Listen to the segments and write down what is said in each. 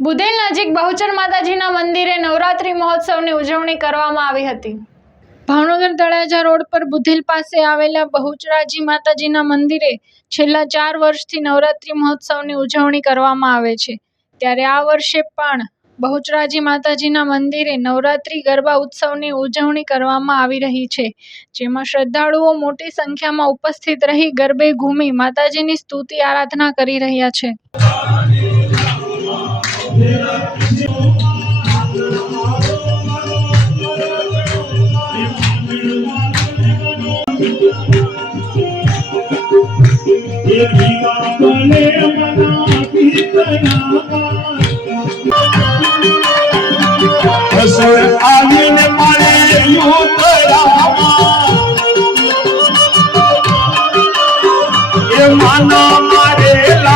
બુધેલ નજીક બહુચર માતાજીના મંદિરે નવરાત્રિ મહોત્સવની ઉજવણી કરવામાં આવી હતી. ભાવનગર તળાજા રોડ પર બુધેલ પાસે આવેલા બહુચરાજી માતાજીના મંદિરે છેલ્લા ચાર વર્ષથી નવરાત્રિ મહોત્સવની ઉજવણી કરવામાં આવે છે. ત્યારે આ વર્ષે પણ બહુચરાજી માતાજીના મંદિરે નવરાત્રી ગરબા ઉત્સવની ઉજવણી કરવામાં આવી રહી છે. જેમાં શ્રદ્ધાળુઓ મોટી સંખ્યામાં ઉપસ્થિત રહી ગરબે ઘૂમી માતાજીની સ્તુતિ આરાધના કરી રહ્યા છે. આવીને મળે યુતરામાં એ માના મારેલા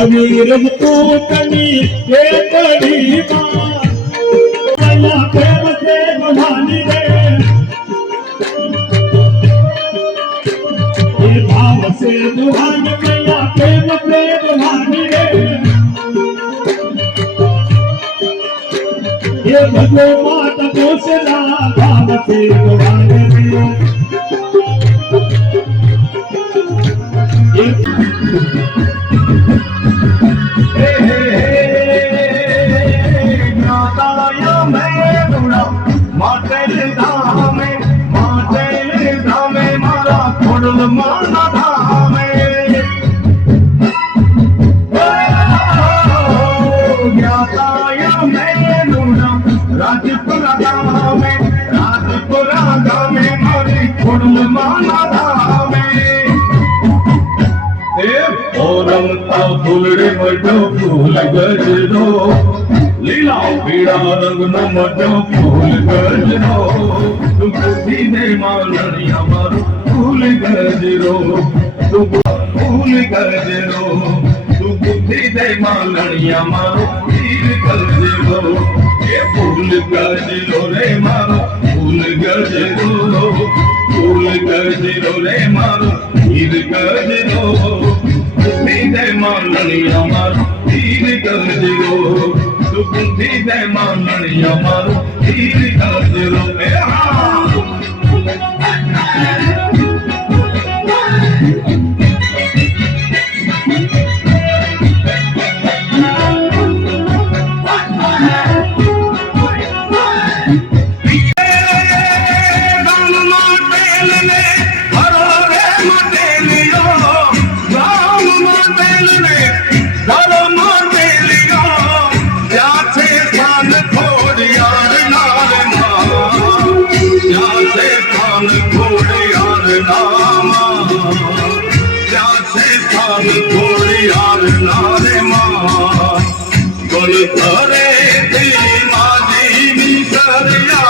આવી રમતોતની એ કડીમાં અહીંયા પ્રેમ છે ભવાની રે એ ભાવ છે દુહાન અહીંયા પ્રેમ છે ભવાની રે. એ ભગો માત ભાવ છે ભવાની રાજપુરા ગામે રાજપુરા ગામે મારી માના ધામે એ લીલા પીળા રંગનો મઢો ફૂલ ગજરો તું બુદ્ધિ ફૂલ ગજરો તું ફૂલ ગજરો તું બુદ્ધિ દે માલણિયા મારો ફૂલ ગજરો એ ફૂલ ગજરો રે મારો ફૂલ ગજરો ફૂલ ગજરો રે મારો હીર ગજરો બુદ્ધિ દે માલણિયા મારો હીર ગજરો તું બુદ્ધિ દે માલણિયા મારો હીર ગજરો বল করে মাঝি মিশরিয়া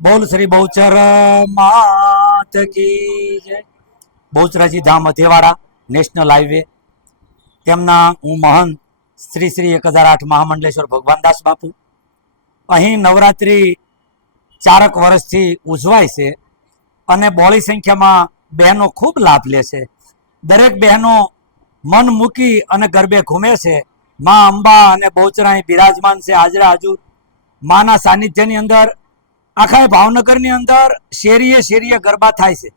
બોલ શ્રી બહુચર માત કી જય. બહુચરાજી ધામ મધેવાડા નેશનલ હાઈવે. તેમના હું મહંત શ્રી શ્રી એક હજાર આઠ મહામંડલેશ્વર ભગવાનદાસ બાપુ. અહીં નવરાત્રિ ચારક વર્ષથી ઉજવાય છે અને બોળી સંખ્યામાં બહેનો ખૂબ લાભ લે છે. દરેક બહેનો મન મૂકી અને ગરબે ઘૂમે છે. મા અંબા અને બહુચરા અહીં બિરાજમાન છે હાજરા હાજુર. માના સાનિધ્યની અંદર આખા ભાવનગરની અંદર શેરીએ શેરીએ ગરબા થાય છે.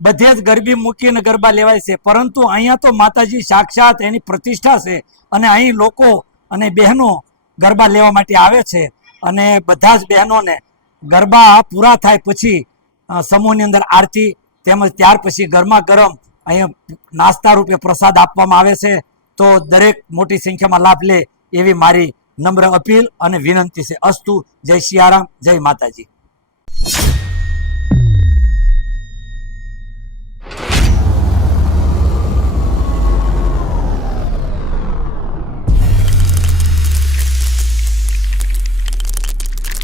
બધે જ ગરબી મૂકીને ગરબા લેવાય છે. પરંતુ અહીંયા તો માતાજી સાક્ષાત એની પ્રતિષ્ઠા છે અને અહીં લોકો અને બહેનો ગરબા લેવા માટે આવે છે અને બધા જ બહેનોને ગરબા પૂરા થાય પછી સમૂહની અંદર આરતી તેમજ ત્યાર પછી ગરમા ગરમ અહીંયા નાસ્તા રૂપે પ્રસાદ આપવામાં આવે છે. તો દરેક મોટી સંખ્યામાં લાભ લે એવી મારી નમ્ર અપીલ અને વિનંતી છે. અસ્તુ, જય શિયારામ જય માતાજી.